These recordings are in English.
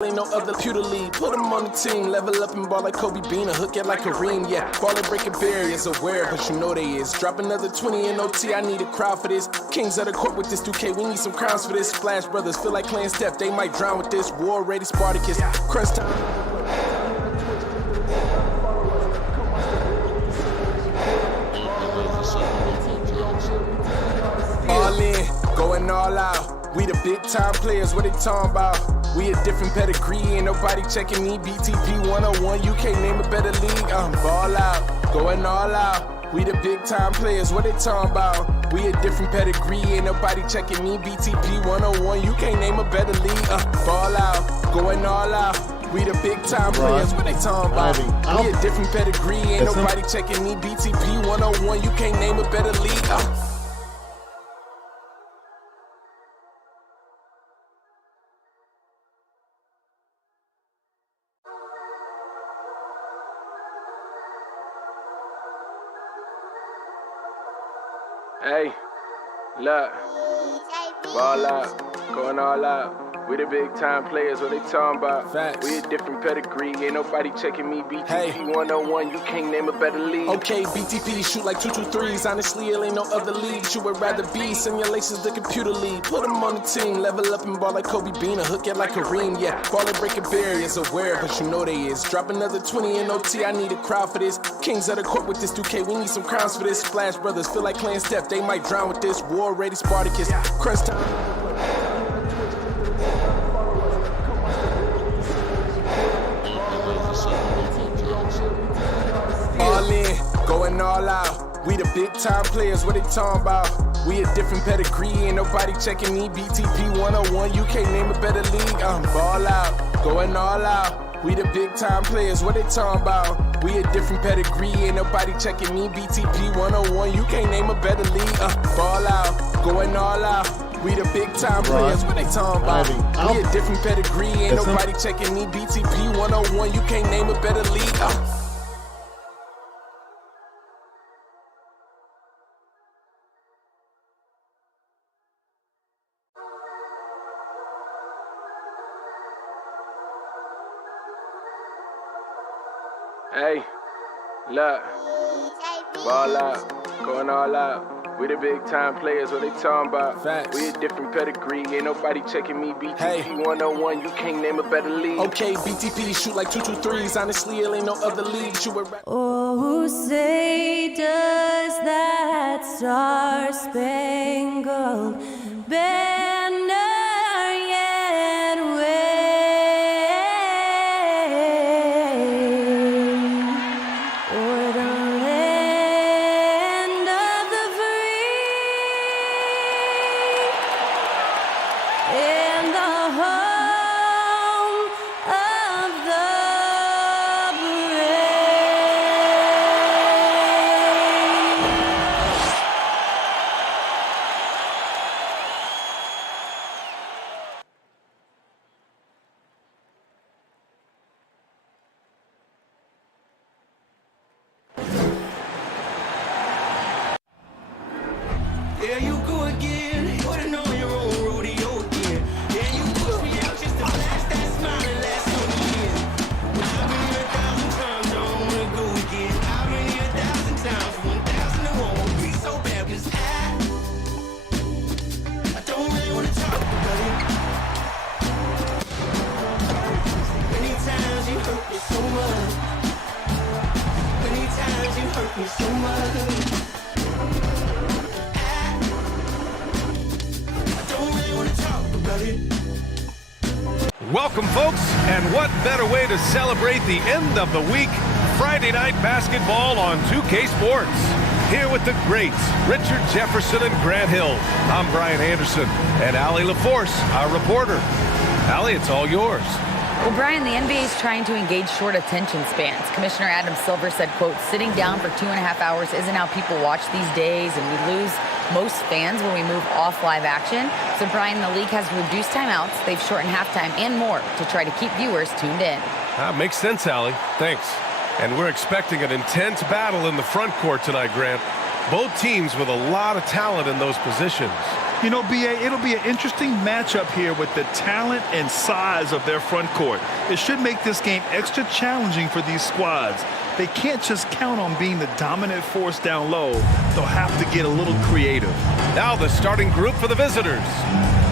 Ain't no other pewter league. Put him on the team, level up and ball like Kobe Bean, hook it like Kareem. Yeah, ballin' breaking barriers, aware, but you know they is. Drop another 20 in OT, I need a crowd for this. Kings of the court with this 2K, we need some crowns for this. Splash Brothers feel like playing Steph, they might drown with this. War ready, Spartacus, crunch time. All in, going all out. We the big time players, what they talking about? We a different pedigree, ain't nobody checking me. BTP 101, you can't name a better league. Ball out, going all out. We the big time players, what they talking about? We a different pedigree, ain't nobody checking me. BTP 101, you can't name a better league. Ball out, going all out. We the big time players, what they talking about? We a different pedigree, ain't nobody checking me. BTP 101, you can't name a better league. Hey, look, ball out, going all out. We the big time players, what they talking about? Facts. We a different pedigree, ain't nobody checking me. BTP 101, you can't name a better league. Okay, BTP shoot like 223s. Honestly, it ain't no other league you would rather be. Simulations the computer league. Put him on the team, level up and ball like Kobe Bean, hook it like Kareem. Yeah, ballin' breaking barriers, aware, but you know they is. Drop another 20 in OT, I need a crowd for this. Kings of the court with this 2K, we need some crowns for this. Splash Brothers feel like playing Steph, they might drown with this. War ready, Spartacus, crunch time. All in, going all out. We the big time players, what they talking about? We a different pedigree, ain't nobody checking me. BTP 101, you can't name a better league. Ball out, going all out. We the big time players, what they talking about? We a different pedigree, ain't nobody checking me. BTP 101, you can't name a better league. Ball out, going all out. We the big time players, what they talking about? We a different pedigree, ain't nobody checking me. BTP 101, you can't name a better league. Hey, look, ball out, going all out. We the big time players, what they talking about? Facts. We a different pedigree, ain't nobody checking me. BTP 101, you can't name a better league. Okay, BTP shoot like 223s. Honestly, it ain't no other league you would rather. Oh, say does that star-spangled banner yet wave o'er the land of the free and the home of the Yeah, you go again. Putting on your own rodeo again. Yeah, you push me out just to flash that smile and last on the year. I've been here 1,000 times, I don't wanna go again. I've been here 1,000 times, 1,001 won't be so bad, 'cause I don't really wanna talk about it. Many times you hurt me so much. Many times you hurt me so much. Welcome, folks, and what better way to celebrate the end of the week? Friday night basketball on 2K Sports. Here with the greats, Richard Jefferson and Grant Hill. I'm Brian Anderson, and Allie LaForce, our reporter. Allie, it's all yours. Well, Brian, the NBA is trying to engage short attention spans. Commissioner Adam Silver said, quote, sitting down for 2.5 hours isn't how people watch these days, and we lose most fans when we move off live action. So, Brian, the league has reduced timeouts. They've shortened halftime and more to try to keep viewers tuned in. Makes sense, Allie. Thanks. And we're expecting an intense battle in the front court tonight, Grant. Both teams with a lot of talent in those positions. You know, B.A., it'll be an interesting matchup here with the talent and size of their front court. It should make this game extra challenging for these squads. They can't just count on being the dominant force down low. They'll have to get a little creative. Now the starting group for the visitors.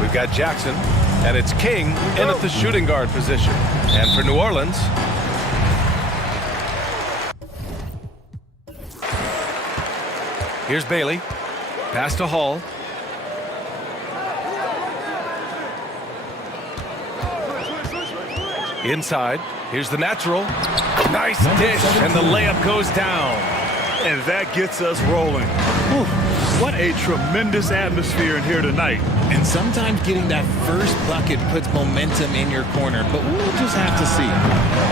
We've got Jackson, and it's King in at the shooting guard position. And for New Orleans, here's Bailey. Pass to Hall. Inside, here's the natural. Nice dish, and the layup goes down. And that gets us rolling. Whew, what a tremendous atmosphere in here tonight. And sometimes getting that first bucket puts momentum in your corner, but we'll just have to see.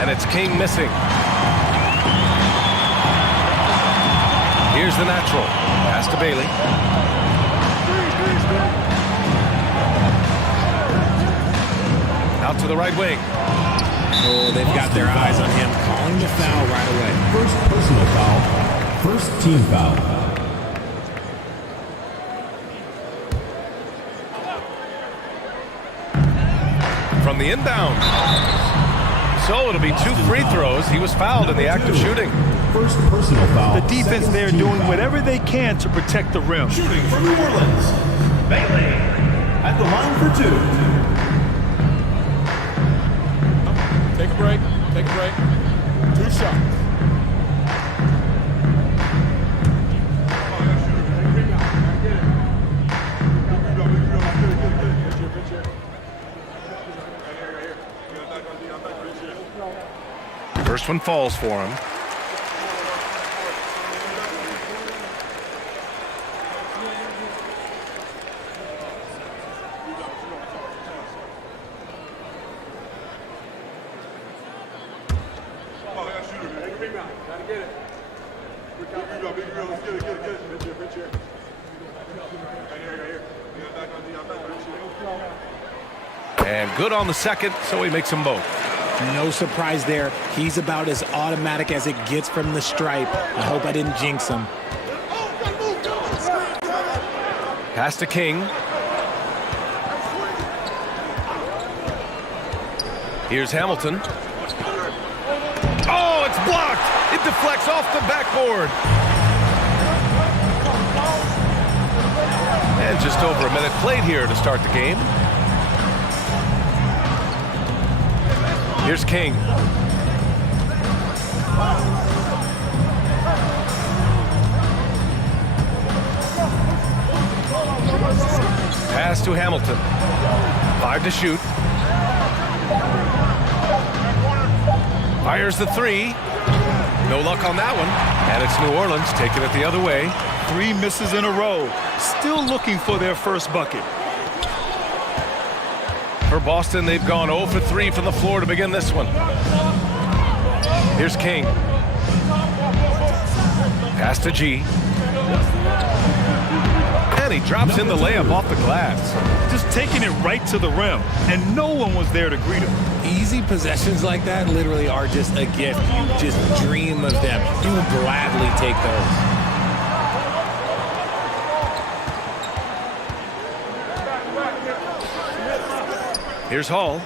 And it's King missing. Here's the natural. Pass to Bailey. Out to the right wing. Oh, they've got their eyes on him, calling the foul right away. First personal foul. First team foul. From the inbound. So it'll be 2 free throws. He was fouled in the act of shooting. First personal foul. The defense there doing whatever they can to protect the rim. Shooting for New Orleans. Bailey at the line for 2. Take a break. Take a break. 2 shots. First one falls for him. And good on the second, so he makes them both. No surprise there. He's about as automatic as it gets from the stripe. I hope I didn't jinx him. Pass to King. Here's Hamilton. Oh, it's blocked. It deflects off the backboard. And just over a minute played here to start the game. Here's King. Pass to Hamilton. 5 to shoot. Fires the 3. No luck on that one. And it's New Orleans taking it the other way. 3 misses in a row. Still looking for their first bucket. For Boston, they've gone 0 for 3 from the floor to begin this one. Here's King. Pass to G. And he drops in the layup off the glass. Just taking it right to the rim, and no one was there to greet him. Easy possessions like that literally are just a gift. You just dream of them. You will gladly take those. Here's Hall.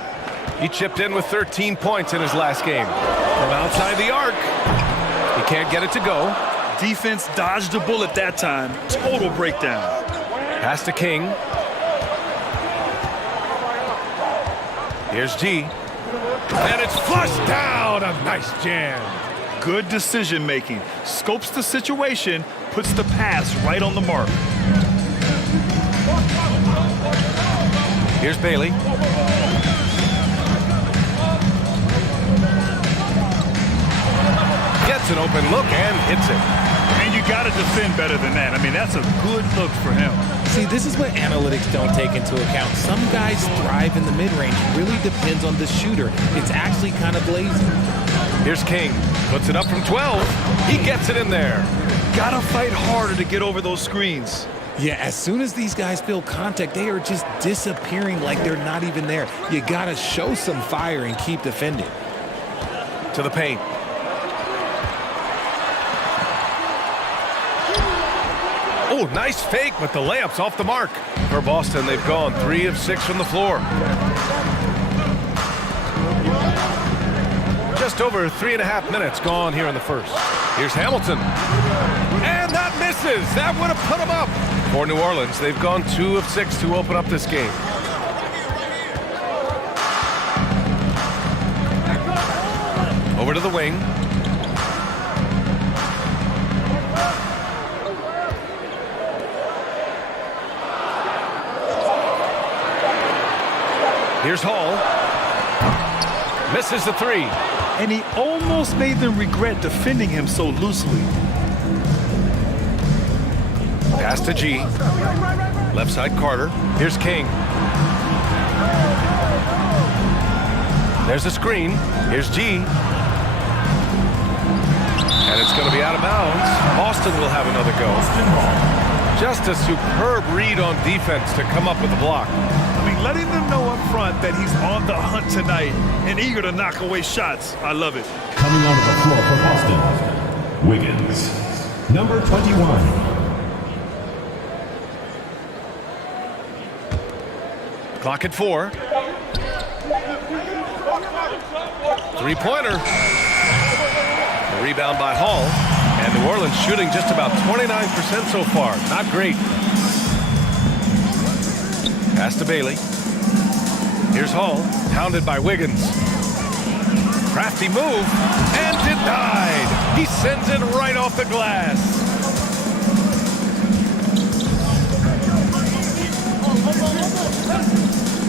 He chipped in with 13 points in his last game. From outside the arc. He can't get it to go. Defense dodged a bullet that time. Total breakdown. Pass to King. Here's G. And it's flushed down. A nice jam. Good decision making. Scopes the situation, puts the pass right on the mark. Here's Bailey. Gets an open look and hits it. And you got to defend better than that. I mean, that's a good look for him. See, this is what analytics don't take into account. Some guys thrive in the mid-range. It really depends on the shooter. It's actually kind of lazy. Here's King. Puts it up from 12. He gets it in there. Got to fight harder to get over those screens. Yeah, as soon as these guys feel contact, they are just disappearing like they're not even there. You got to show some fire and keep defending. To the paint. Oh, nice fake, but the layup's off the mark. For Boston, they've gone 3 of 6 from the floor. Just over 3.5 minutes gone here in the first. Here's Hamilton. And that misses. That would have put him up. For New Orleans, they've gone 2 of 6 to open up this game. Over to the wing. Here's Hall. Misses the 3. And he almost made them regret defending him so loosely. Pass to G. Left side Carter. Here's King. There's the screen. Here's G. And it's going to be out of bounds. Boston will have another go. Just a superb read on defense to come up with the block. I mean, letting them know up front that he's on the hunt tonight and eager to knock away shots. I love it. Coming onto the floor for Boston, Wiggins, number 21. Clock at 4. Three-pointer. A rebound by Hall. And New Orleans shooting just about 29% so far. Not great. Pass to Bailey. Here's Hall. Pounded by Wiggins. Crafty move. And denied. He sends it right off the glass.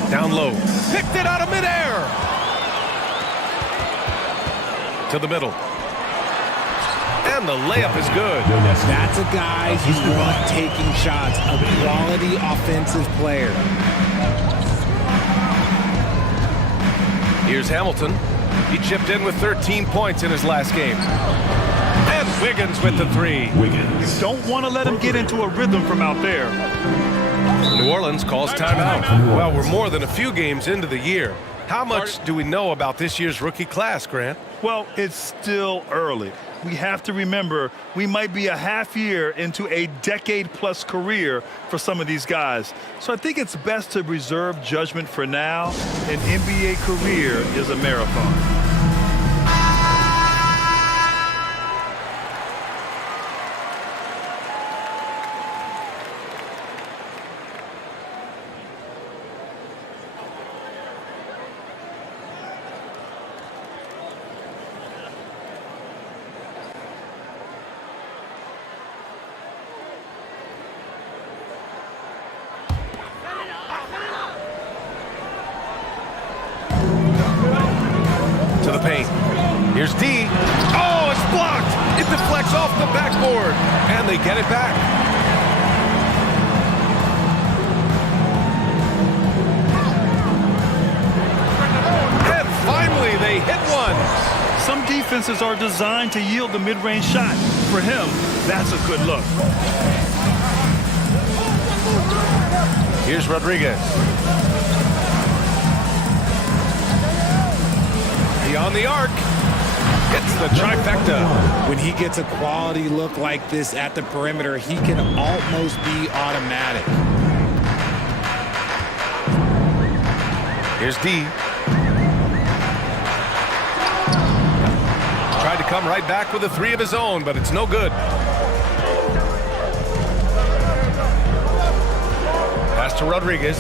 Down low. Picked it out of midair. To the middle. And the layup is good. That's a guy who wants taking shots. A quality offensive player. Here's Hamilton. He chipped in with 13 points in his last game. And Wiggins with the 3. Wiggins. You don't want to let him get into a rhythm from out there. New Orleans calls timeout. Well, we're more than a few games into the year. How much do we know about this year's rookie class, Grant? Well, it's still early. We have to remember we might be a half year into a decade-plus career for some of these guys. So I think it's best to reserve judgment for now. An NBA career is a marathon. To the paint. Here's D. Oh, it's blocked. It deflects off the backboard. And they get it back. And finally, they hit one. Some defenses are designed to yield the mid-range shot. For him, that's a good look. Here's Rodriguez. On the arc. It's the trifecta. When he gets a quality look like this at the perimeter, he can almost be automatic. Here's D. Tried to come right back with a 3 of his own, but it's no good. Pass to Rodriguez.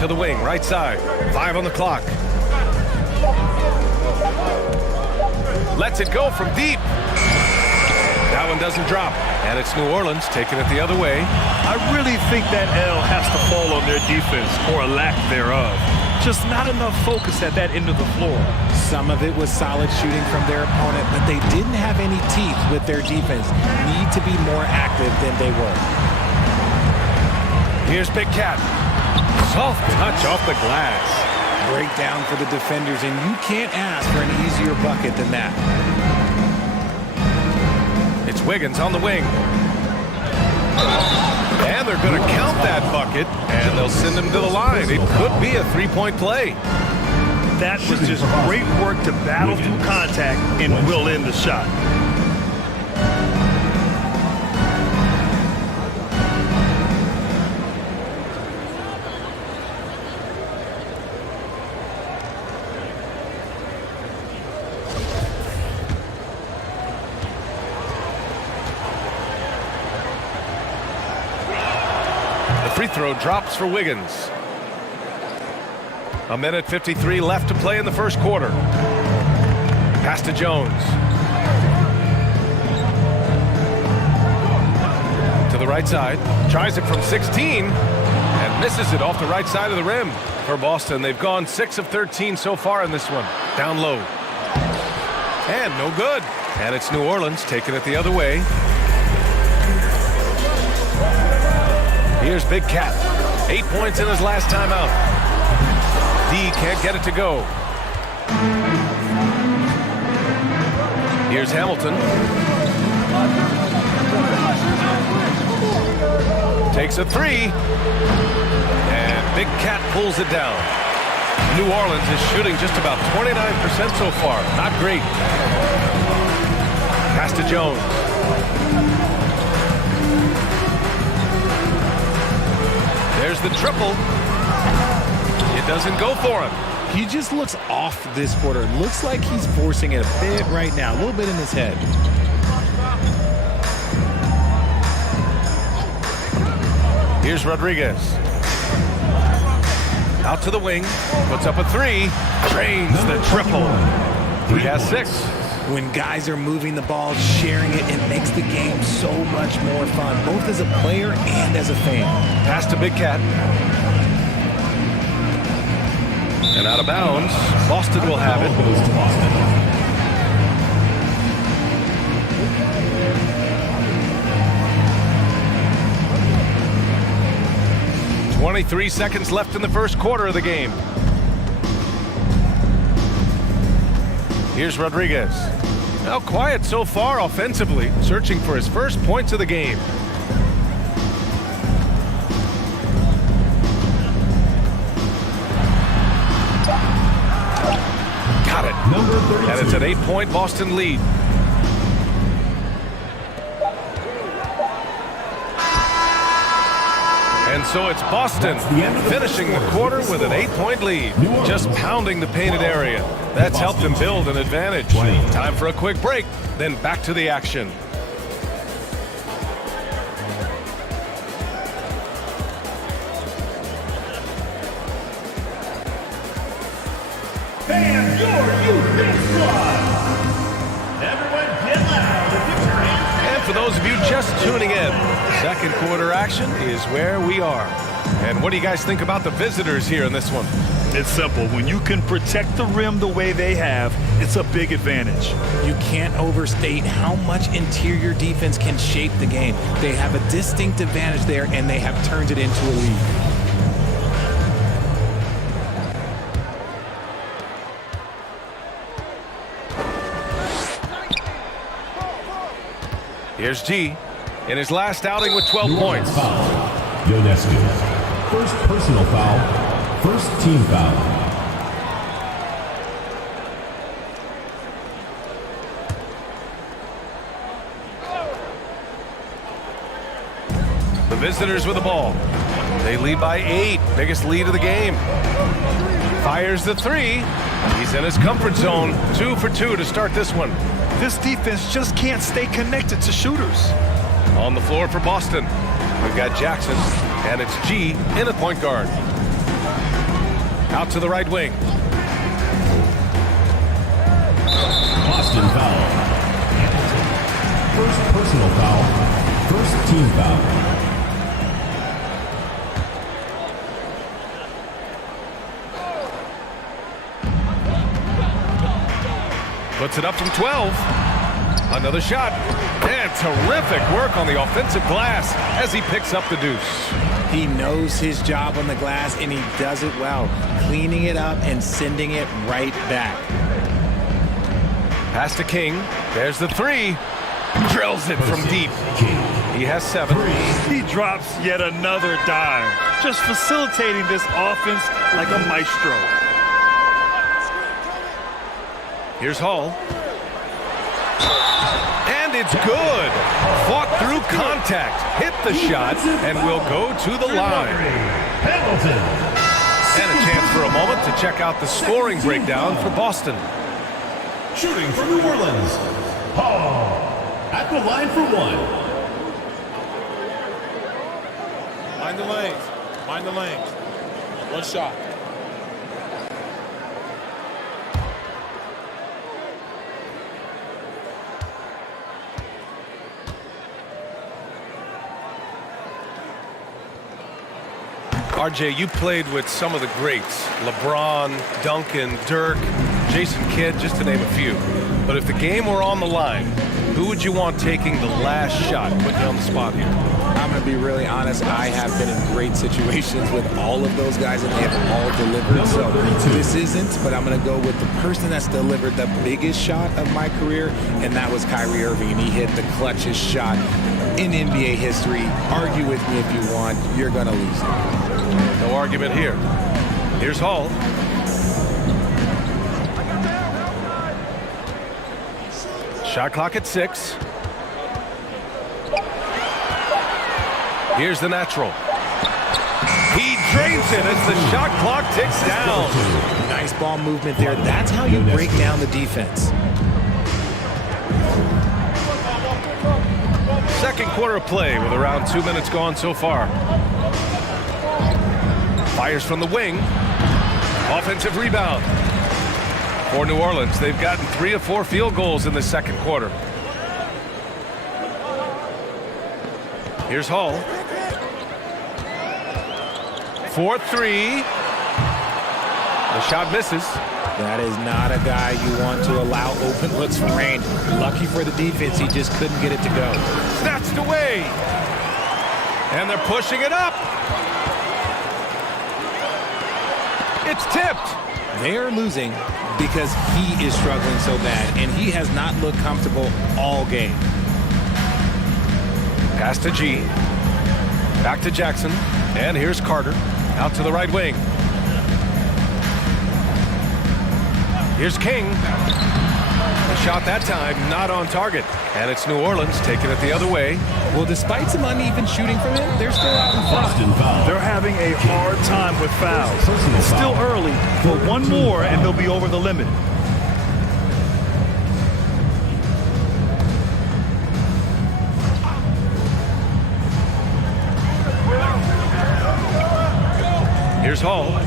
To the wing, right side. 5 on the clock. Lets it go from deep. That one doesn't drop. And it's New Orleans taking it the other way. I really think that L has to fall on their defense, or a lack thereof. Just not enough focus at that end of the floor. Some of it was solid shooting from their opponent, but they didn't have any teeth with their defense. Need to be more active than they were. Here's Big Cat. Soft touch off the glass. Breakdown for the defenders, and you can't ask for an easier bucket than that. It's Wiggins on the wing. And they're going to count that bucket, and they'll send him to the line. It could be a 3-point play. That was just great work to battle through contact and will in the shot. Free throw drops for Wiggins. 1:53 left to play in the first quarter. Pass to Jones. To the right side. Tries it from 16 and misses it off the right side of the rim. For Boston, they've gone 6 of 13 so far in this one. Down low. And no good. And it's New Orleans taking it the other way. Here's Big Cat. 8 points in his last time out. D can't get it to go. Here's Hamilton. Takes a three. And Big Cat pulls it down. New Orleans is shooting just about 29% so far. Not great. Pass to Jones. There's the triple. It doesn't go for him. He just looks off this quarter. Looks like he's forcing it a bit right now, a little bit in his head. Here's Rodriguez. Out to the wing. Puts up a three. Drains the triple. He has 6. When guys are moving the ball, sharing it, it makes the game so much more fun, both as a player and as a fan. Pass to Big Cat. And out of bounds. Boston will have it. 23 seconds left in the first quarter of the game. Here's Rodriguez. Now quiet so far offensively, searching for his first points of the game. Got it. And it's an 8-point Boston lead. And so it's Boston finishing the quarter with an 8-point lead. Just pounding the painted area. That's helped them build an advantage. Time for a quick break, then back to the action. Fans, your youth big squad. Everyone get loud and put your hands. And for those of you just tuning in, second quarter action is where we are. And what do you guys think about the visitors here in this one? It's simple. When you can protect the rim the way they have, it's a big advantage. You can't overstate how much interior defense can shape the game. They have a distinct advantage there, and they have turned it into a lead. Here's G in his last outing with 12 points. Ionescu. First personal foul. First team foul. The visitors with the ball. They lead by 8. Biggest lead of the game. Fires the three. He's in his comfort zone. 2 for 2 to start this one. This defense just can't stay connected to shooters. On the floor for Boston, we've got Jackson, and it's G in at point guard. Out to the right wing. Boston foul. First personal foul. First team foul. Puts it up from 12. Another shot. And terrific work on the offensive glass as he picks up the deuce. He knows his job on the glass, and he does it well, cleaning it up and sending it right back. Pass to King. There's the three. Drills it from deep. He has 7. He drops yet another dime, just facilitating this offense like a maestro. Here's Hall. And it's good. Fought through contact, hit the shot, and will go to the line. And a chance for a moment to check out the scoring breakdown for Boston. Shooting for New Orleans, Hall. At the line for one. Mind the lanes. Mind the lanes. One shot. RJ, you played with some of the greats. LeBron, Duncan, Dirk, Jason Kidd, just to name a few. But if the game were on the line, who would you want taking the last shot? Put you on the spot here. I'm going to be really honest. I have been in great situations with all of those guys, and they have all delivered. So this isn't, but I'm going to go with the person that's delivered the biggest shot of my career, and that was Kyrie Irving, and he hit the clutchest shot in NBA history. Argue with me if you want. You're going to lose it. No argument here. Here's Hall. Shot clock at 6. Here's the natural. He drains it as the shot clock ticks down. Nice ball movement there. That's how you break down the defense. Second quarter of play with around 2 minutes gone so far. Fires from the wing. Offensive rebound. For New Orleans, they've gotten 3 of 4 field goals in the second quarter. Here's Hall. 4-3. The shot misses. That is not a guy you want to allow open looks for Rain. Lucky for the defense, he just couldn't get it to go. Snatched away. And they're pushing it up. It's tipped. They are losing because he is struggling so bad, and he has not looked comfortable all game. Pass to G. Back to Jackson. And here's Carter. Out to the right wing. Here's King. The shot that time not on target. And it's New Orleans taking it the other way. Well, despite some uneven shooting from him, they're still out in front. They're having a hard time with fouls. It's still early, but one more and they'll be over the limit. Here's Hall.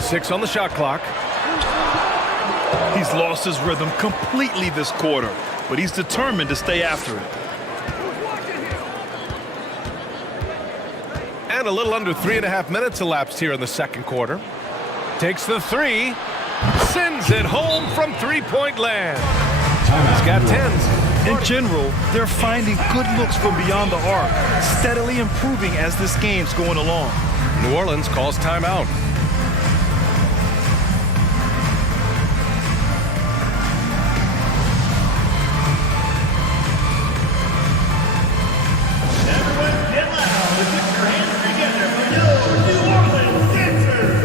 Six on the shot clock. He's lost his rhythm completely this quarter, but he's determined to stay after it. And a little under 3.5 minutes elapsed here in the second quarter. Takes the 3. Sends it home from three-point land. He's got 10s. In general, they're finding good looks from beyond the arc, steadily improving as this game's going along. New Orleans calls timeout. Everyone get loud and put your hands together for your New Orleans dancers.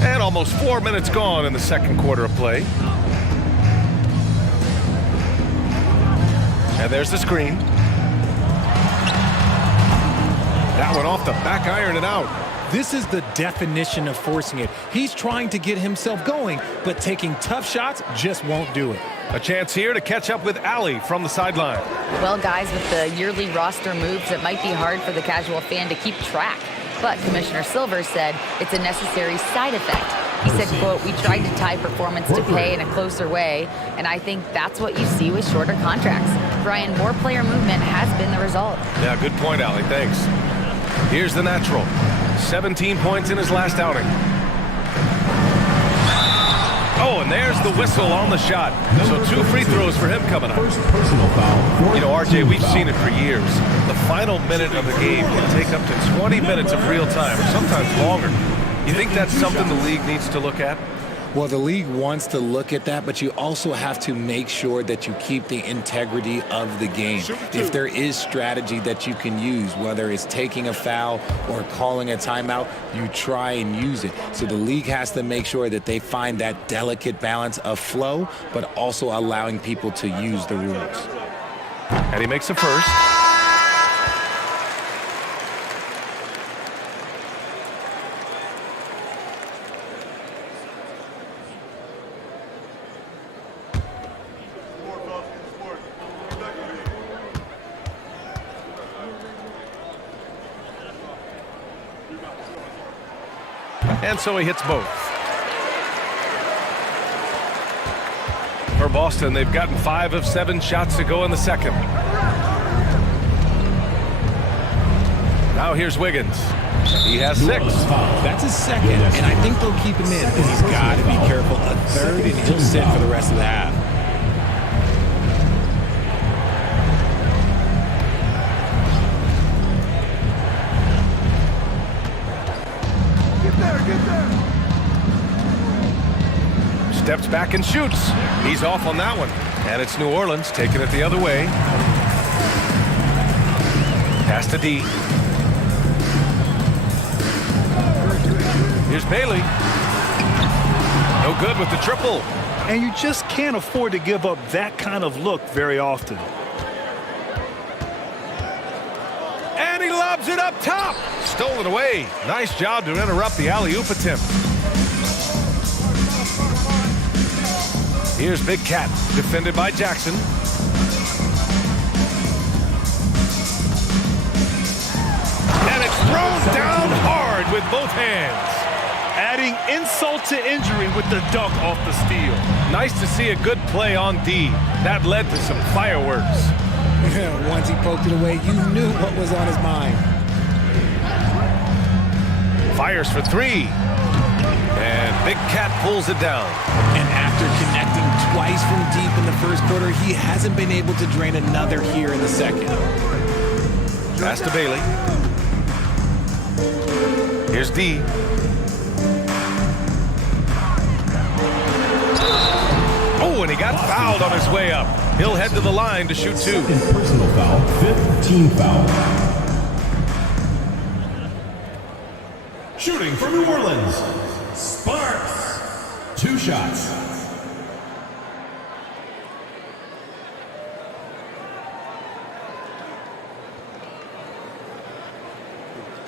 And almost 4 minutes gone in the second quarter of play. And there's the screen. That one off the back iron and out. This is the definition of forcing it. He's trying to get himself going, but taking tough shots just won't do it. A chance here to catch up with Allie from the sideline. Well, guys, with the yearly roster moves, it might be hard for the casual fan to keep track. But Commissioner Silver said it's a necessary side effect. He said, quote, "We tried to tie performance to pay in a closer way, and I think that's what you see with shorter contracts." Brian, more player movement has been the result. Yeah, good point, Allie. Thanks. Here's the natural. 17 points in his last outing. And there's the whistle on the shot. So 2 free throws for him coming up. First personal foul. You know, RJ, we've seen it for years. The final minute of the game can take up to 20 minutes of real time, or sometimes longer. You think that's something the league needs to look at? Well, the league wants to look at that, but you also have to make sure that you keep the integrity of the game. If there is strategy that you can use, whether it's taking a foul or calling a timeout, you try and use it. So the league has to make sure that they find that delicate balance of flow, but also allowing people to use the rules. And he makes the first. And so he hits both. For Boston, they've gotten 5 of 7 shots to go in the second. Now here's Wiggins. He has 6. That's his second, and I think they'll keep him in, but he's got to be careful. A third, and he'll sit for the rest of the half. Steps back and shoots. He's off on that one. And it's New Orleans taking it the other way. Pass to D. Here's Bailey. No good with the triple. And you just can't afford to give up that kind of look very often. And he lobs it up top. Stolen away. Nice job to interrupt the alley-oop attempt. Here's Big Cat, defended by Jackson. And it's thrown down hard with both hands. Adding insult to injury with the dunk off the steal. Nice to see a good play on D. That led to some fireworks. Once he poked it away, you knew what was on his mind. Fires for 3. And Big Cat pulls it down. And after connecting twice from deep in the first quarter, he hasn't been able to drain another here in the second. Pass to Bailey. Here's D. Oh, and he got fouled on his way up. He'll head to the line to shoot 2. Second personal foul. 5th team foul. Shooting for New Orleans, Sparks. 2 shots.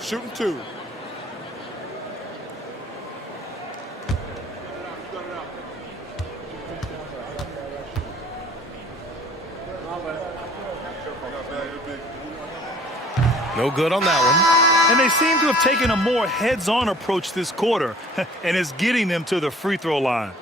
Shooting 2. No good on that one. And they seem to have taken a more heads-on approach this quarter, and it's getting them to the free throw line.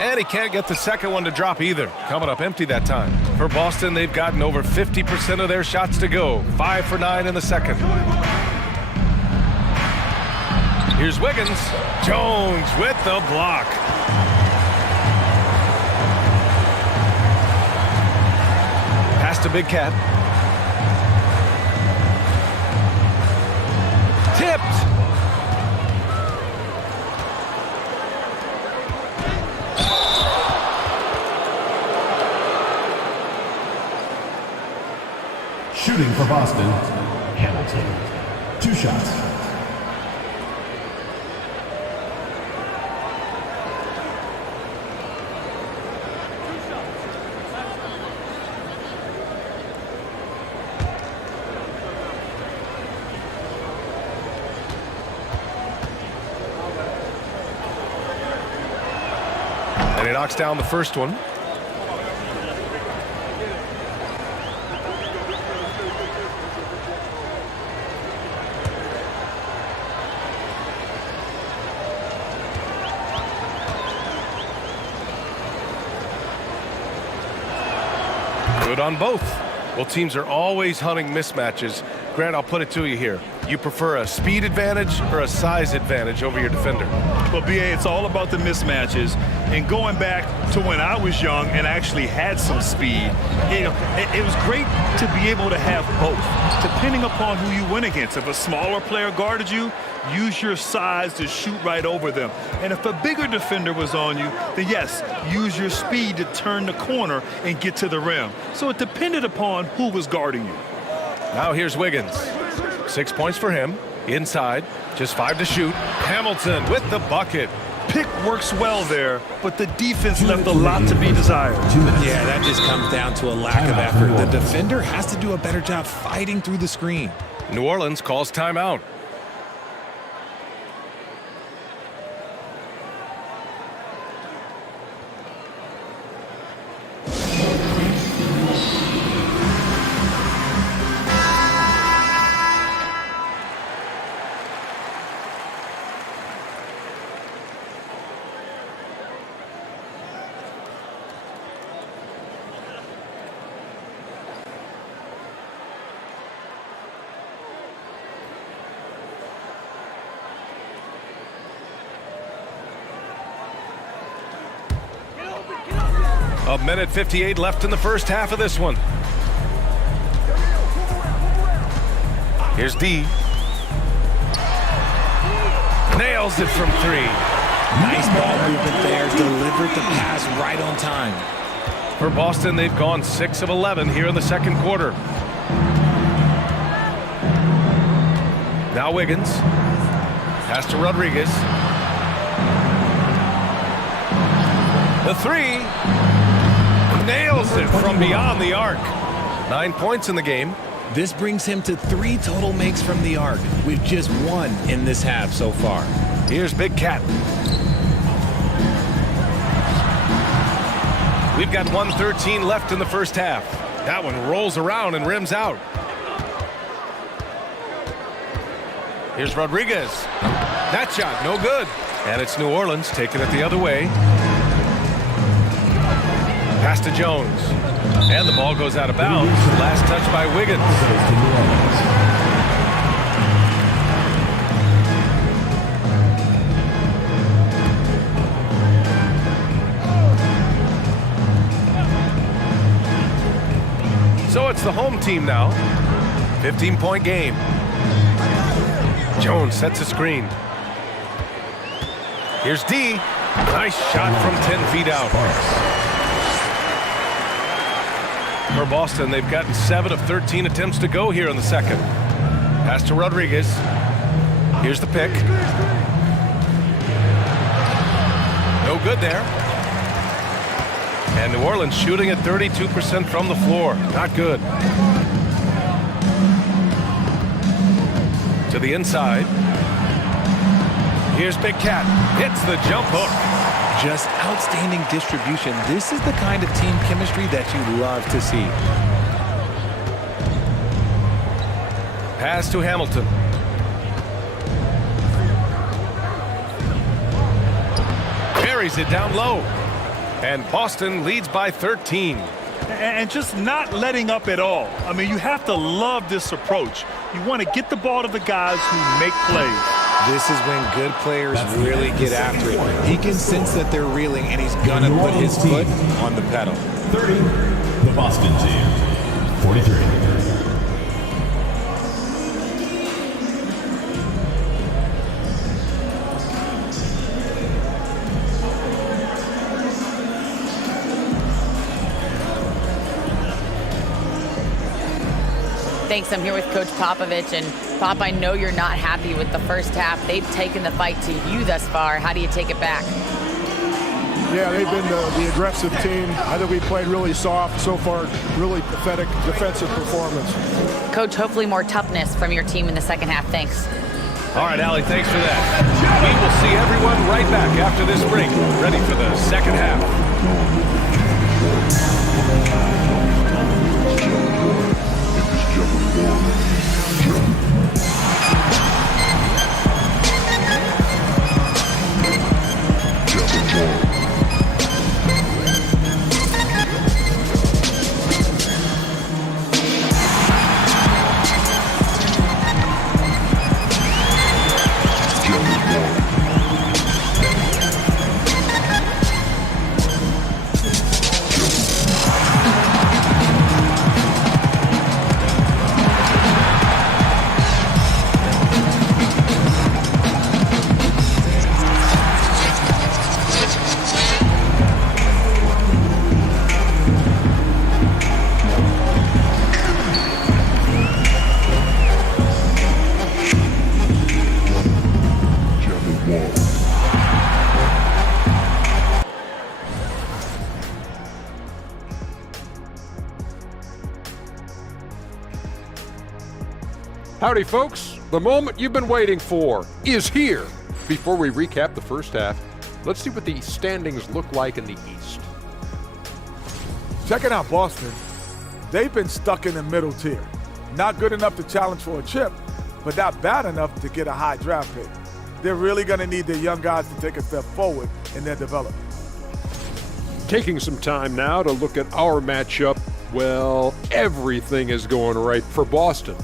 And he can't get the second one to drop either. Coming up empty that time. For Boston, they've gotten over 50% of their shots to go. 5 for 9 in the second. Here's Wiggins. Jones with the block. Pass to Big Cat. Tipped. Shooting for Boston, Hamilton. 2 shots. And he knocks down the first one. Good on both. Well, teams are always hunting mismatches. Grant, I'll put it to you here. You prefer a speed advantage or a size advantage over your defender? Well, BA, it's all about the mismatches. And going back to when I was young and actually had some speed, it was great to be able to have both, depending upon who you went against. If a smaller player guarded you, use your size to shoot right over them. And if a bigger defender was on you, then yes, use your speed to turn the corner and get to the rim. So it depended upon who was guarding you. Now here's Wiggins. 6 points for him. Inside, just 5 to shoot. Hamilton with the bucket. Pick works well there, but the defense left a lot to be desired. Yeah, that just comes down to a lack of effort. The defender has to do a better job fighting through the screen. New Orleans calls timeout. A minute 58 left in the first half of this one. Here's D. Nails it from 3. Nice ball movement there. Delivered the pass right on time. For Boston, they've gone 6 of 11 here in the second quarter. Now Wiggins. Pass to Rodriguez. The 3. Nails it from beyond the arc. 9 points in the game. This brings him to 3 total makes from the arc, with just 1 in this half so far. Here's Big Cat. We've got 1:13 left in the first half. That one rolls around and rims out. Here's Rodriguez. That shot, no good. And it's New Orleans taking it the other way. Pass to Jones. And the ball goes out of bounds. Last touch by Wiggins. So it's the home team now. 15-point game. Jones sets a screen. Here's D. Nice shot from 10 feet out. For Boston, they've gotten 7 of 13 attempts to go here in the second. Pass to Rodriguez. Here's the pick. No good there. And New Orleans shooting at 32% from the floor. Not good. To the inside. Here's Big Cat. Hits the jump hook. Just outstanding distribution. This is the kind of team chemistry that you love to see. Pass to Hamilton. Carries it down low. And Boston leads by 13. And just not letting up at all. I mean, you have to love this approach. You want to get the ball to the guys who make plays. This is when good players really get after it. He can sense that they're reeling, and he's going to put his foot on the pedal. 30, the Boston team. 43. Thanks. I'm here with Coach Popovich. And Pop, I know you're not happy with the first half. They've taken the fight to you thus far. How do you take it back? Yeah, they've been the aggressive team. I think we played really soft so far. Really pathetic defensive performance. Coach, hopefully more toughness from your team in the second half. Thanks. All right, Allie, thanks for that. We will see everyone right back after this break, ready for the second half. Howdy, folks. The moment you've been waiting for is here. Before we recap the first half, let's see what the standings look like in the East. Checking out Boston, they've been stuck in the middle tier. Not good enough to challenge for a chip, but not bad enough to get a high draft pick. They're really going to need their young guys to take a step forward in their development. Taking some time now to look at our matchup. Well, everything is going right for Boston.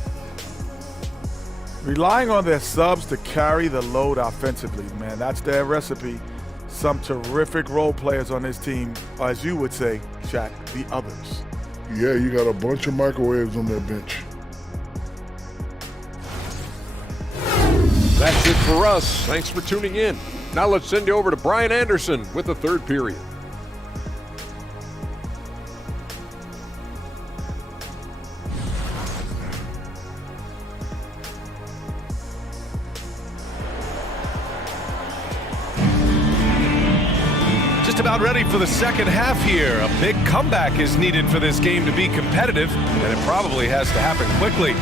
Relying on their subs to carry the load offensively, man, that's their recipe. Some terrific role players on this team, or as you would say, Shaq, the others. Yeah, you got a bunch of microwaves on that bench. That's it for us. Thanks for tuning in. Now let's send you over to Brian Anderson with the third period. Just about ready for the second half here. A big comeback is needed for this game to be competitive, and it probably has to happen quickly.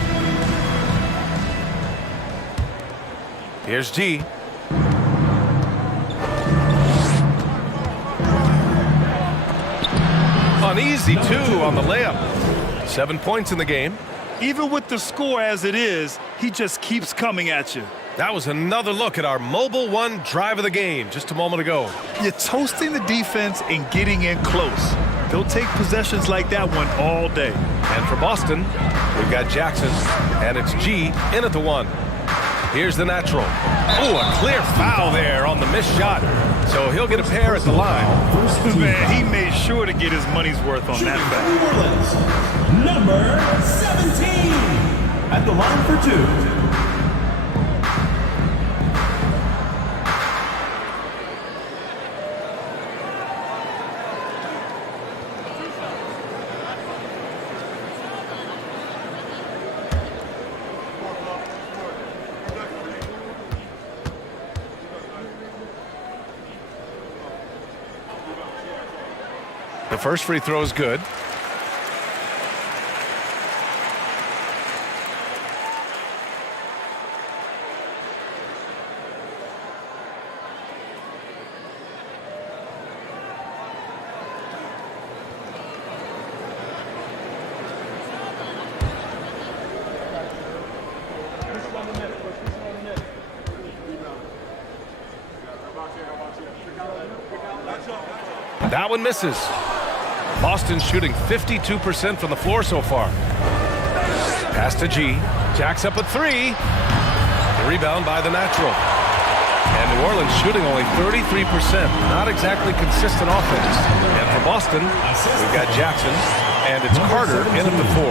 Here's G. An easy 2 on the layup. 7 points in the game. Even with the score as it is, he just keeps coming at you. That was another look at our Mobile One drive of the game just a moment ago. You're toasting the defense and getting in close. They'll take possessions like that one all day. And for Boston, we've got Jackson, and it's G in at the 1. Here's the natural. Oh, a clear foul there on the missed shot. So he'll get a pair at the line. Man, he made sure to get his money's worth on that foul. Number 17 at the line for 2. The first free throw is good. That one misses. Boston's shooting 52% from the floor so far. Pass to G. Jacks up a 3. The rebound by the natural. And New Orleans shooting only 33%. Not exactly consistent offense. And for Boston, we've got Jackson, and it's Carter in at the 4.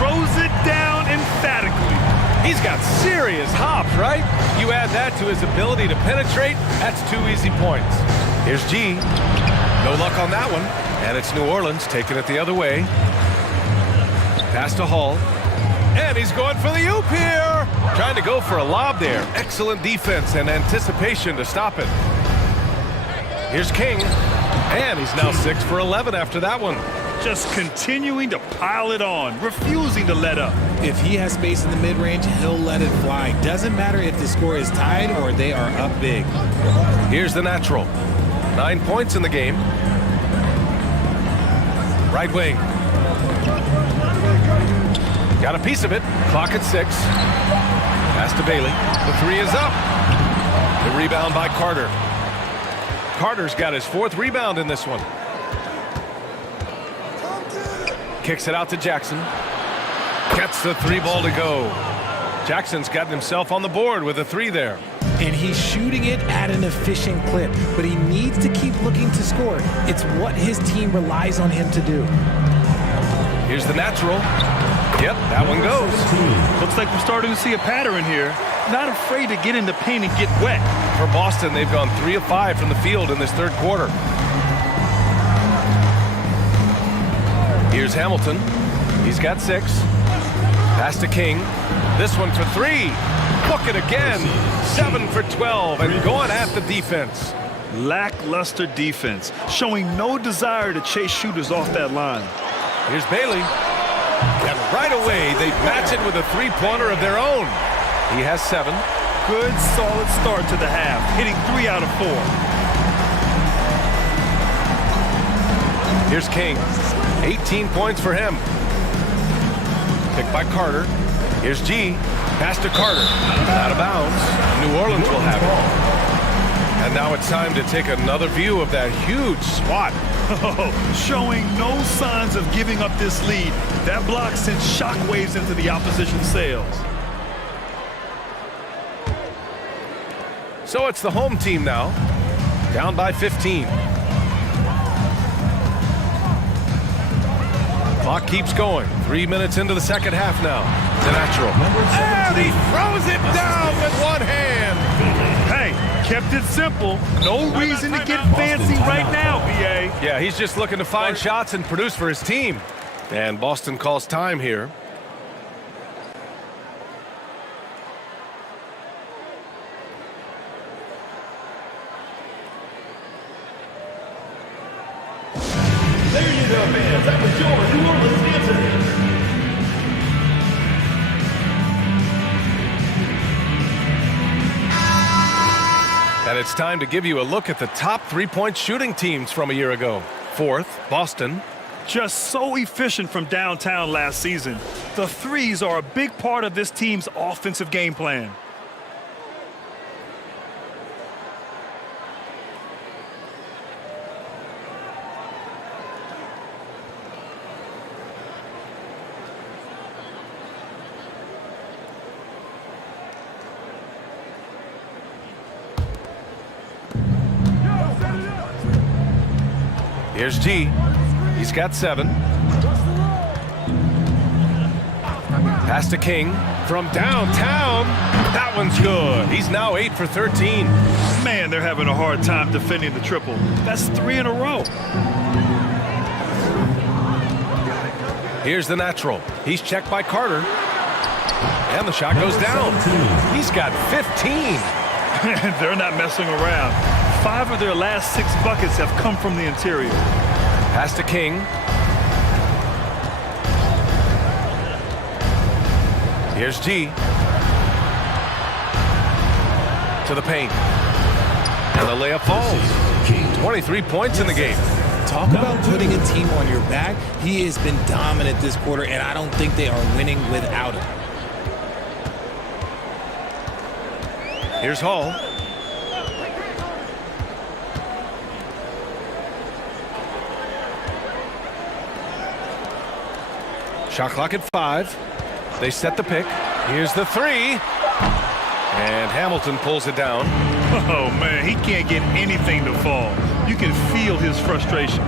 Throws it down emphatically. He's got serious hops, right? You add that to his ability to penetrate, that's 2 easy points. Here's G. No luck on that one. And it's New Orleans taking it the other way. Pass to Hall. And he's going for the oop here. Trying to go for a lob there. Excellent defense and anticipation to stop it. Here's King. And he's now 6 for 11 after that one. Just continuing to pile it on, refusing to let up. If he has space in the mid-range, he'll let it fly. Doesn't matter if the score is tied or they are up big. Here's the natural. 9 points in the game. Right wing. Got a piece of it. Clock at 6. Pass to Bailey. The 3 is up. The rebound by Carter. Carter's got his 4th rebound in this one. Kicks it out to Jackson. Gets the 3 ball to go. Jackson's gotten himself on the board with a 3 there. And he's shooting it at an efficient clip, but he needs to keep looking to score. It's what his team relies on him to do. Here's the natural. Yep, that one goes. Looks like we're starting to see a pattern here. Not afraid to get in the paint and get wet. For Boston, they've gone 3 of 5 from the field in this third quarter. Here's Hamilton. He's got 6. Pass to King. This one for 3. Book it again. 7 for 12 and going at the defense. Lackluster defense, showing no desire to chase shooters off that line. Here's Bailey. Got Right away, they match it with a three-pointer of their own. He has 7. Good, solid start to the half, hitting 3 out of 4. Here's King. 18 points for him. Picked by Carter. Here's G. Pass to Carter. Out of bounds. New Orleans will have it. And now it's time to take another view of that huge swat. Showing no signs of giving up this lead. That block sent shockwaves into the opposition sails. So it's the home team now. Down by 15. Clock keeps going. 3 minutes into the second half now. The natural. And he throws it down with one hand. Hey, kept it simple. No reason to get fancy right now, BA. Yeah, he's just looking to find shots and produce for his team. And Boston calls time here. There you go, fans. That was your New Orleans answer. And it's time to give you a look at the top three-point shooting teams from a year ago. 4th, Boston. Just so efficient from downtown last season. The threes are a big part of this team's offensive game plan. Here's G. He's got 7. Pass to King from downtown. That one's good. He's now 8 for 13. Man, they're having a hard time defending the triple. That's 3 in a row. Here's the natural. He's checked by Carter. And the shot goes down. He's got 15. They're not messing around. 5 of their last 6 buckets have come from the interior. Pass to King. Here's G. To the paint. And the layup falls. 23 points in the game. Talk about putting a team on your back. He has been dominant this quarter, and I don't think they are winning without him. Here's Hall. Shot clock at 5. They set the pick. Here's the 3. And Hamilton pulls it down. Oh, man, he can't get anything to fall. You can feel his frustration.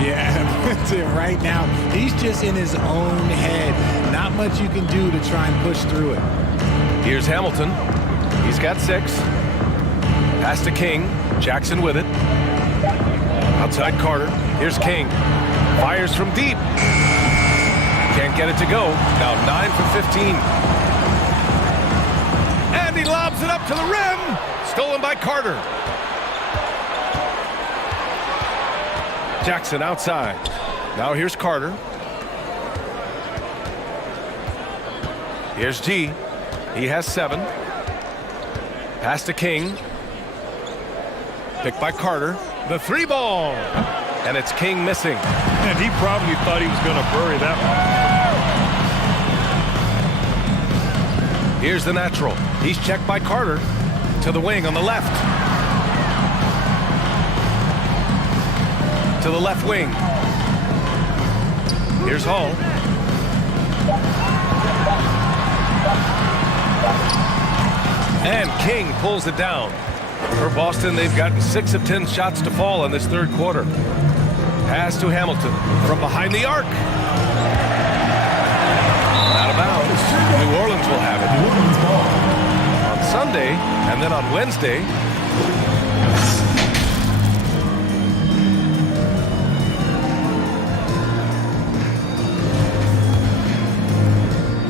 Yeah, right now, he's just in his own head. Not much you can do to try and push through it. Here's Hamilton. He's got 6. Pass to King. Jackson with it. Outside Carter. Here's King. Fires from deep. Can't get it to go. Now 9 for 15. And he lobs it up to the rim. Stolen by Carter. Jackson outside. Now here's Carter. Here's G. He has 7. Pass to King. Picked by Carter. The 3 ball. And it's King missing. And he probably thought he was going to bury that one. Here's the natural. He's checked by Carter. To the wing on the left. To the left wing. Here's Hall. And King pulls it down. For Boston, they've gotten 6 of 10 shots to fall in this third quarter. Pass to Hamilton from behind the arc. Out of bounds. New Orleans will have it. On Sunday, and then on Wednesday.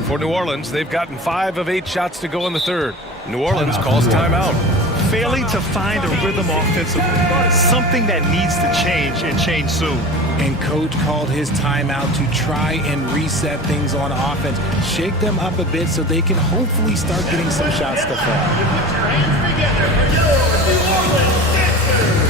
For New Orleans, they've gotten 5 of 8 shots to go in the third. New Orleans calls timeout. Failing to find a rhythm offensively. Something that needs to change, and change soon. and coach called his timeout to try and reset things on offense, shake them up a bit so they can hopefully start getting some shots to fall. Put your hands together for your New Orleans Sixers.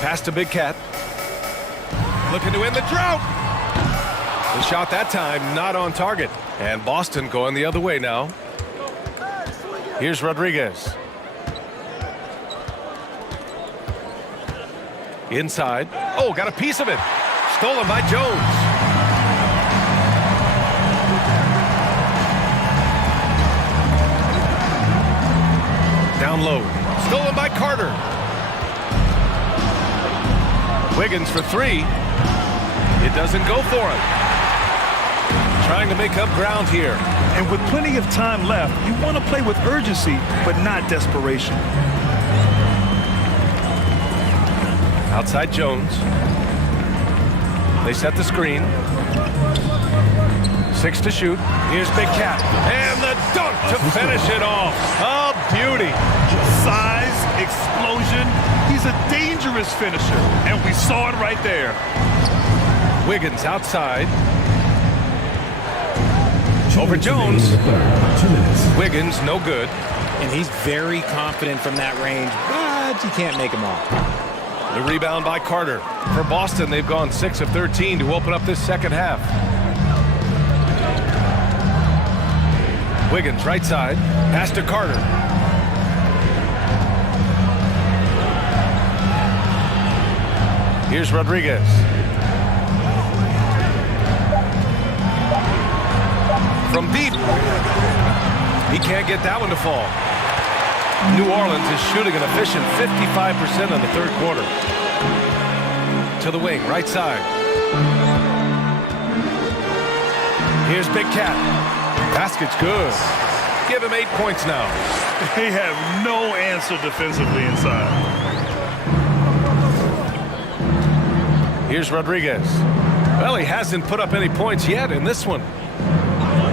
Pass to Big Cat. Looking to win the drought. The shot that time not on target. And Boston going the other way now. Here's Rodriguez. Inside. Oh, got a piece of it. Stolen by Jones. Down low. Stolen by Carter. Wiggins for three. It doesn't go for him. Trying to make up ground here. And with plenty of time left, you want to play with urgency, but not desperation. Outside Jones. They set the screen. 6 to shoot. Here's Big Cat. And the dunk to finish it off. A beauty. Size, explosion. He's a dangerous finisher, and we saw it right there. Wiggins outside. Over Jones. Wiggins, no good. And he's very confident from that range, but you can't make him off. The rebound by Carter. For Boston, they've gone 6 of 13 to open up this second half. Wiggins right side. Pass to Carter. Here's Rodriguez. From deep. He can't get that one to fall. New Orleans is shooting an efficient 55% in the third quarter. To the wing, right side. Here's Big Cat. Basket's good. Give him 8 points now. They have no answer defensively inside. Here's Rodriguez. Well, he hasn't put up any points yet in this one.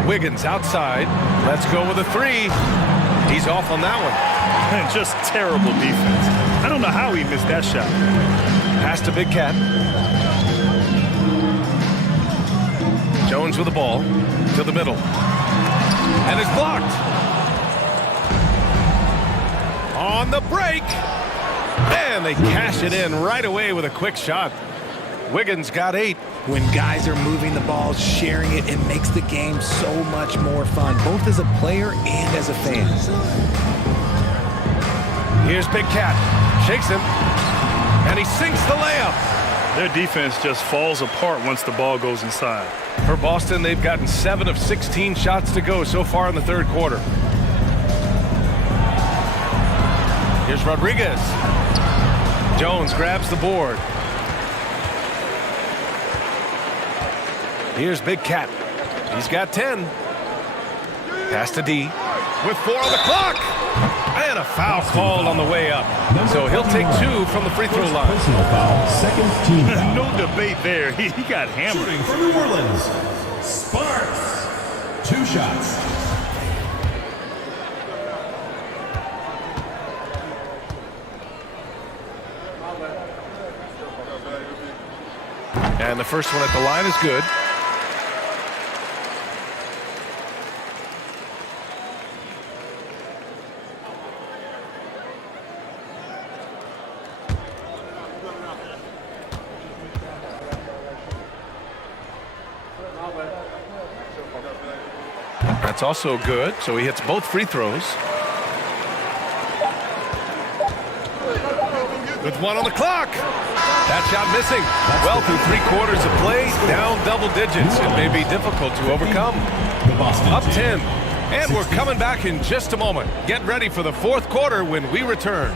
Wiggins outside. Let's go with a three. He's off on that one. And just terrible defense. I don't know how he missed that shot. Pass to Big Cat. Jones with the ball to the middle. And it's blocked. On the break. And they cash it in right away with a quick shot. Wiggins got 8. When guys are moving the ball, sharing it, it makes the game so much more fun, both as a player and as a fan. Here's Big Cat. Shakes him. And he sinks the layup. Their defense just falls apart once the ball goes inside. For Boston, they've gotten 7 of 16 shots to go so far in the third quarter. Here's Rodriguez. Jones grabs the board. Here's Big Cat. He's got 10. Pass to D. With 4 on the clock. And a foul called on the way up. So he'll take 2 from the free throw line. Personal foul, second team foul. No debate there. He got hammered. Shooting for New Orleans, Sparks. 2 shots. And the first one at the line is good. That's also good, so he hits both free throws. With 1 on the clock. That shot missing. Well, through 3 quarters of play, down double digits. It may be difficult to overcome. Up 10. And we're coming back in just a moment. Get ready for the fourth quarter when we return.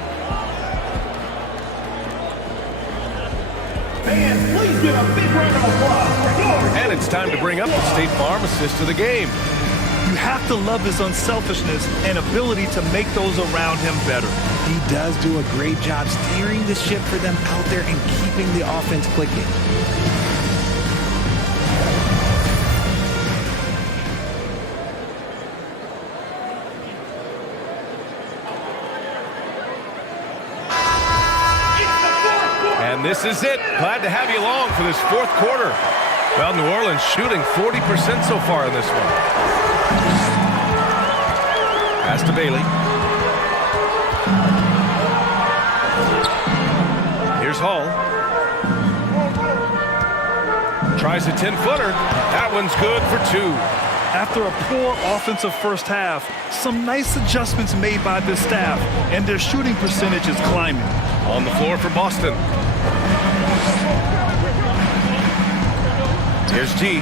Fans, please give a big round of applause for yours. And it's time to bring up the State Farm assist of the game. You have to love his unselfishness and ability to make those around him better. He does do a great job steering the ship for them out there and keeping the offense clicking. And this is it. Glad to have you along for this fourth quarter. Well, New Orleans shooting 40% so far in this one. Pass to Bailey. Here's Hall. Tries a 10-footer. That one's good for two. After a poor offensive first half, some nice adjustments made by the staff, and their shooting percentage is climbing. On the floor for Boston. Here's G.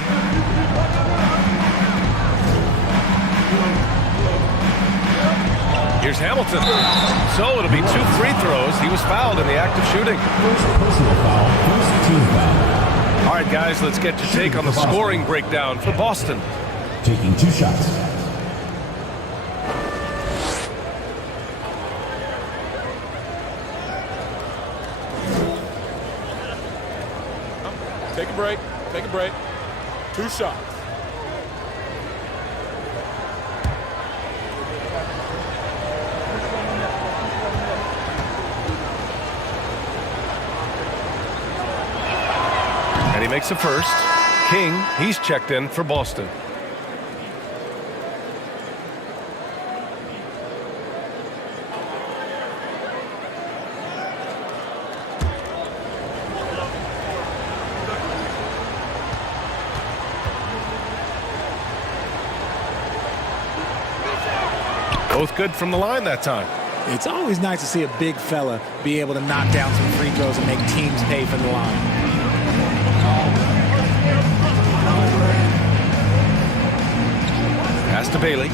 Here's Hamilton. So it'll be 2 free throws. He was fouled in the act of shooting. First personal foul, first team foul. All right, guys, let's get your take on the scoring breakdown for Boston. Taking 2 shots. Take a break. Take a break. 2 shots. And he makes a first. King, he's checked in for Boston. Both good from the line that time. It's always nice to see a big fella be able to knock down some free throws and make teams pay from the line. Pass to Bailey.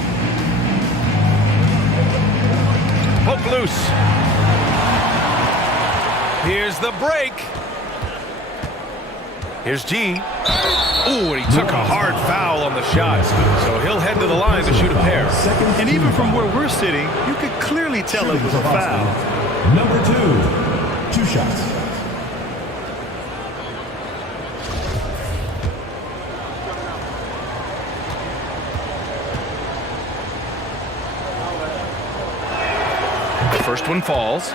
Poke loose. Here's the break. Here's G. Ooh, and he took a hard foul on the shot. So he'll head to the line to shoot a pair. And even from where we're sitting, you could clearly tell it was a foul. Number 2, 2 shots. The first one falls.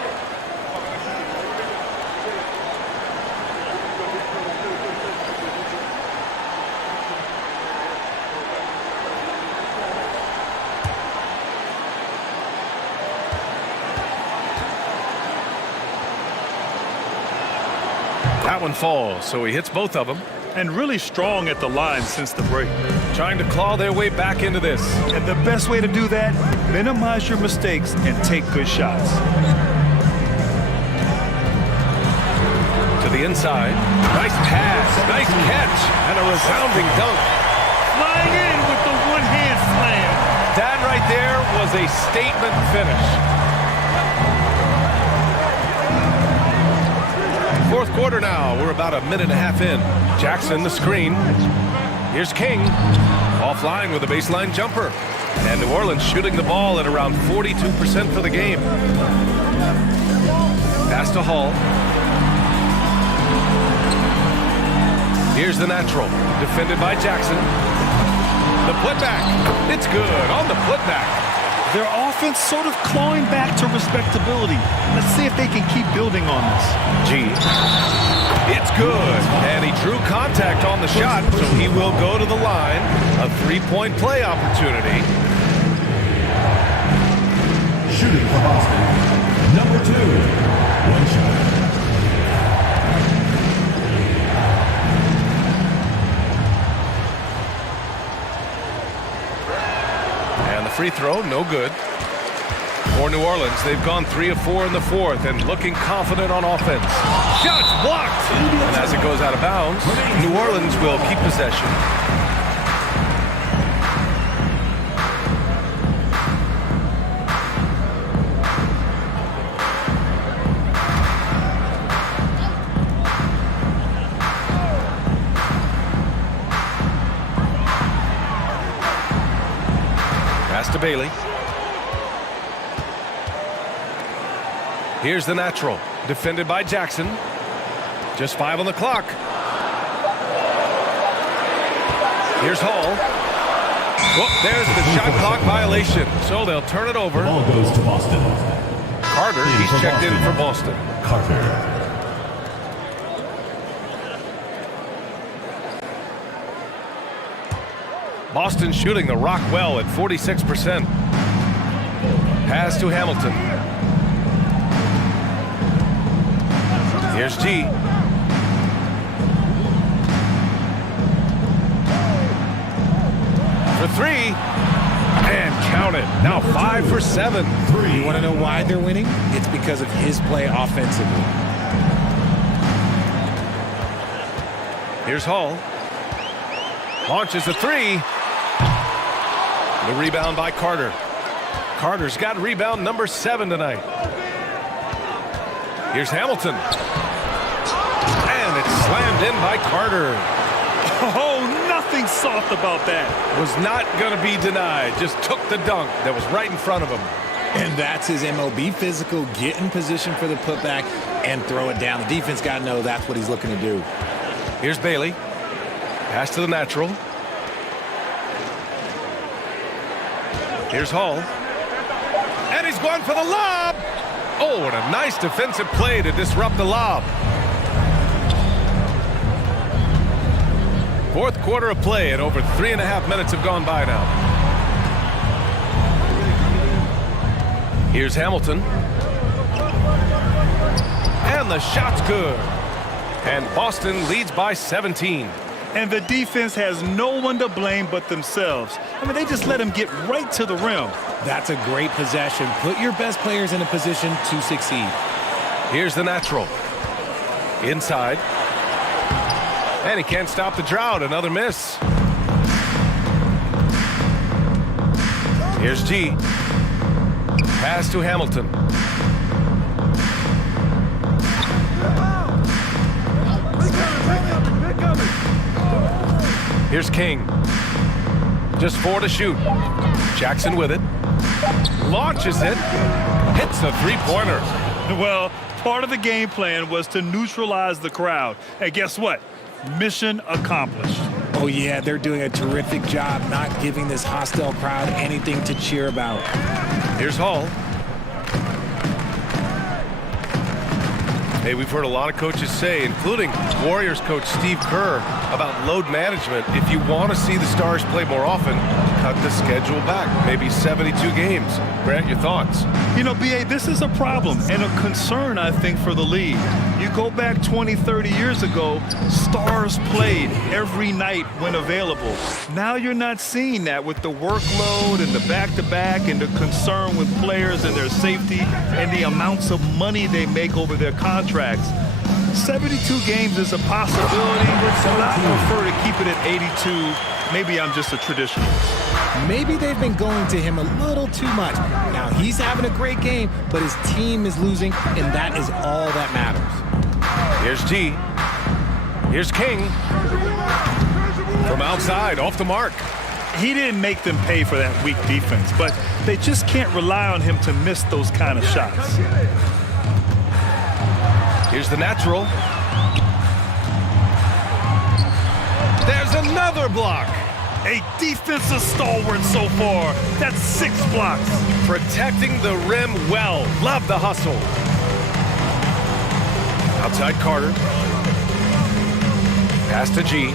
That one falls, so he hits both of them. And really strong at the line since the break. Trying to claw their way back into this. And the best way to do that, minimize your mistakes and take good shots. To the inside. Nice pass, nice catch, and a resounding dunk. Flying in with the one-hand slam. That right there was a statement finish. Fourth quarter now. We're about a minute and a half in. Jackson, the screen. Here's King. Offline with a baseline jumper. And New Orleans shooting the ball at around 42% for the game. Pass to Hall. Here's the natural. Defended by Jackson. The putback. It's good on the putback. Their offense sort of clawing back to respectability. Let's see if they can keep building on this. G. It's good. And he drew contact on the shot, so he will go to the line. A three-point play opportunity. Shooting for Boston. Number 2, 1 shot. Free throw, no good. For New Orleans, they've gone 3 of 4 in the fourth and looking confident on offense. Shots blocked! And as it goes out of bounds, New Orleans will keep possession. Pass to Bailey. Here's the natural. Defended by Jackson. Just 5 on the clock. Here's Hall. Whoop, there's the shot clock violation. So they'll turn it over. The ball goes to Boston. Carter, he's checked in for Boston. Carter. Boston shooting the rock well at 46%. Pass to Hamilton. Here's G. For 3. And count it. Now 5 for 7. You want to know why they're winning? It's because of his play offensively. Here's Hall. Launches a 3. The rebound by Carter. Carter's got rebound number 7 tonight. Here's Hamilton. And it's slammed in by Carter. Oh, nothing soft about that. Was not going to be denied. Just took the dunk that was right in front of him. And that's his MO. Be physical, get in position for the putback, and throw it down. The defense got to know that's what he's looking to do. Here's Bailey. Pass to the natural. Here's Hall. And he's going for the lob. Oh, and a nice defensive play to disrupt the lob. Fourth quarter of play, and over 3.5 minutes have gone by now. Here's Hamilton. And the shot's good. And Boston leads by 17. And the defense has no one to blame but themselves. I mean, they just let him get right to the rim. That's a great possession. Put your best players in a position to succeed. Here's the natural. Inside. And he can't stop the drought. Another miss. Here's G. Pass to Hamilton. Here's King. Just 4 to shoot. Jackson with it. Launches it. Hits the three-pointer. Well, part of the game plan was to neutralize the crowd. And guess what? Mission accomplished. Oh, yeah, they're doing a terrific job not giving this hostile crowd anything to cheer about. Here's Hall. Hey, we've heard a lot of coaches say, including Warriors coach Steve Kerr, about load management. If you want to see the Stars play more often, cut the schedule back. Maybe 72 games. Grant, your thoughts? You know, B.A., this is a problem and a concern, I think, for the league. You go back 20, 30 years ago, Stars played every night when available. Now you're not seeing that with the workload and the back-to-back and the concern with players and their safety and the amounts of money they make over their contracts. 72 games is a possibility, but I prefer to keep it at 82. Maybe I'm just a traditionalist. Maybe they've been going to him a little too much. Now, he's having a great game, but his team is losing, and that is all that matters. Here's G. Here's King. From outside, off the mark. He didn't make them pay for that weak defense, but they just can't rely on him to miss those kind of shots. Here's the natural. There's another block. A defensive stalwart so far. That's 6 blocks. Protecting the rim well. Love the hustle. Outside Carter. Pass to G.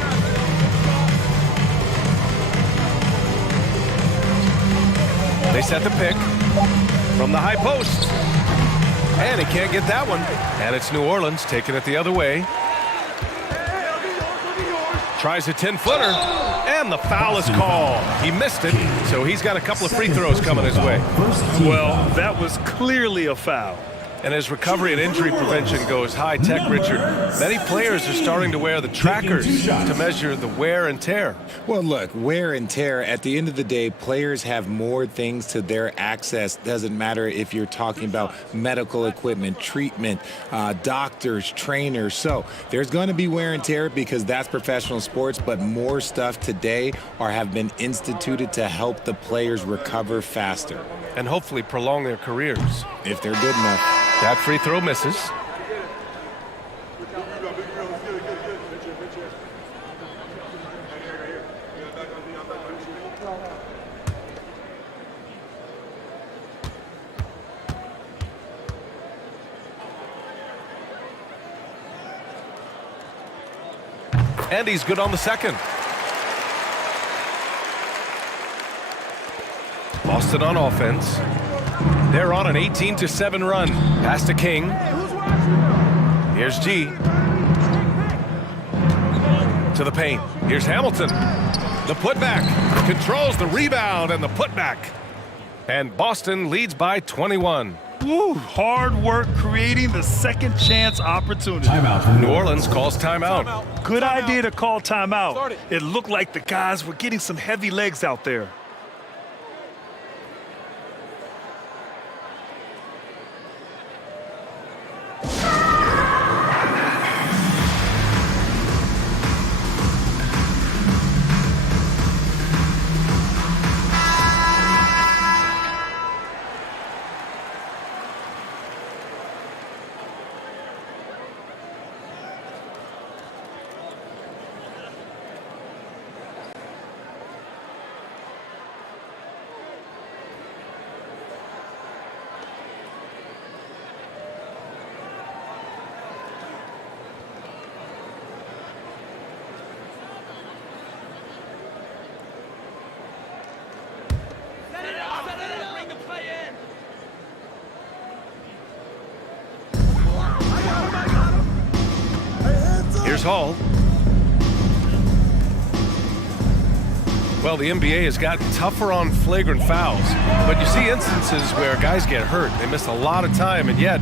They set the pick from the high post. And he can't get that one. And it's New Orleans taking it the other way. Tries a 10-footer. And the foul is called. He missed it, so he's got a couple of free throws coming his way. Well, that was clearly a foul. And as recovery and injury prevention goes high-tech, Richard, many players are starting to wear the trackers to measure the wear and tear. Well, look, wear and tear, at the end of the day, players have more things to their access. Doesn't matter if you're talking about medical equipment, treatment, doctors, trainers. So there's going to be wear and tear because that's professional sports, but more stuff today have been instituted to help the players recover faster. And hopefully prolong their careers. If they're good enough. That free throw misses. And he's good on the second. Boston on offense. They're on an 18-7 run. Pass to King. Here's G. To the paint. Here's Hamilton. The putback. Controls the rebound and the putback. And Boston leads by 21. Woo, hard work creating the second chance opportunity. Timeout. New Orleans calls timeout. Good idea to call timeout. It looked like the guys were getting some heavy legs out there. Here's Hall. Well, the NBA has gotten tougher on flagrant fouls, but you see instances where guys get hurt. They miss a lot of time, and yet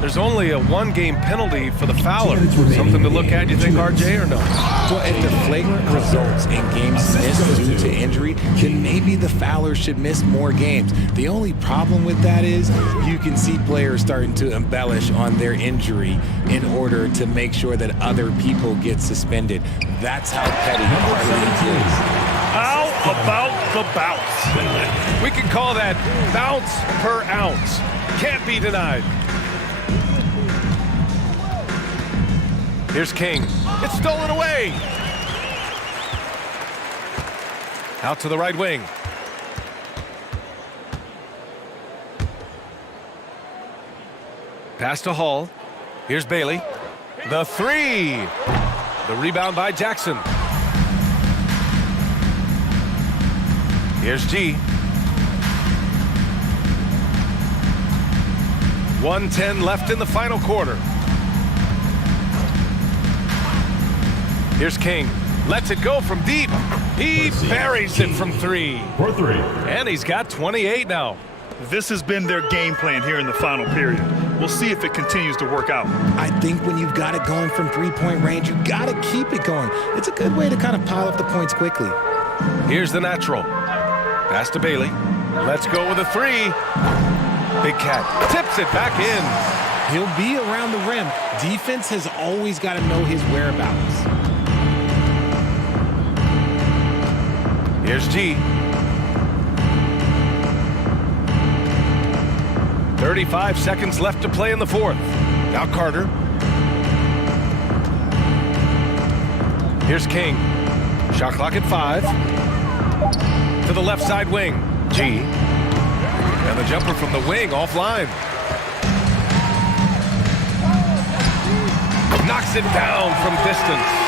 there's only a one-game penalty for the fouler. Something to look at, you think, RJ, or no? Well, if the flagrant results in games missed due to injury, then maybe the fouler should miss more games. The only problem with that is you can see players starting to embellish on their injury in order to make sure that other people get suspended. That's how petty our league is. How about the bounce? We can call that bounce per ounce. Can't be denied. Here's King. It's stolen away. Out to the right wing. Pass to Hall. Here's Bailey. The three. The rebound by Jackson. Here's G. 1:10 left in the final quarter. Here's King. Lets it go from deep. He buries it from three. For three. And he's got 28 now. This has been their game plan here in the final period. We'll see if it continues to work out. I think when you've got it going from three-point range, you got to keep it going. It's a good way to kind of pile up the points quickly. Here's the natural. Pass to Bailey. Let's go with a three. Big Cat tips it back in. He'll be around the rim. Defense has always got to know his whereabouts. Here's G. 35 seconds left to play in the fourth. Now Carter. Here's King. Shot clock at 5. To the left side wing. G. And the jumper from the wing offline. Knocks it down from distance.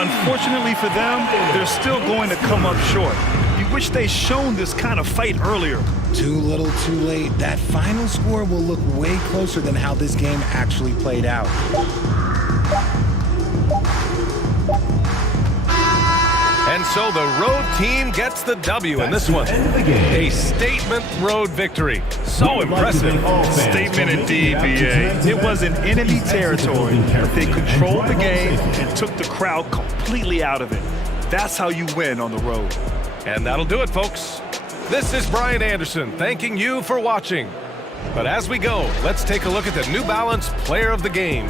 Unfortunately for them, they're still going to come up short. You wish they'd shown this kind of fight earlier. Too little, too late. That final score will look way closer than how this game actually played out. And so the road team gets the W in this one. A statement road victory. So impressive. Statement indeed, BA. It was in enemy territory, but they controlled the game and took the crowd completely out of it. That's how you win on the road. And that'll do it, folks. This is Brian Anderson thanking you for watching. But as we go, let's take a look at the New Balance Player of the Game.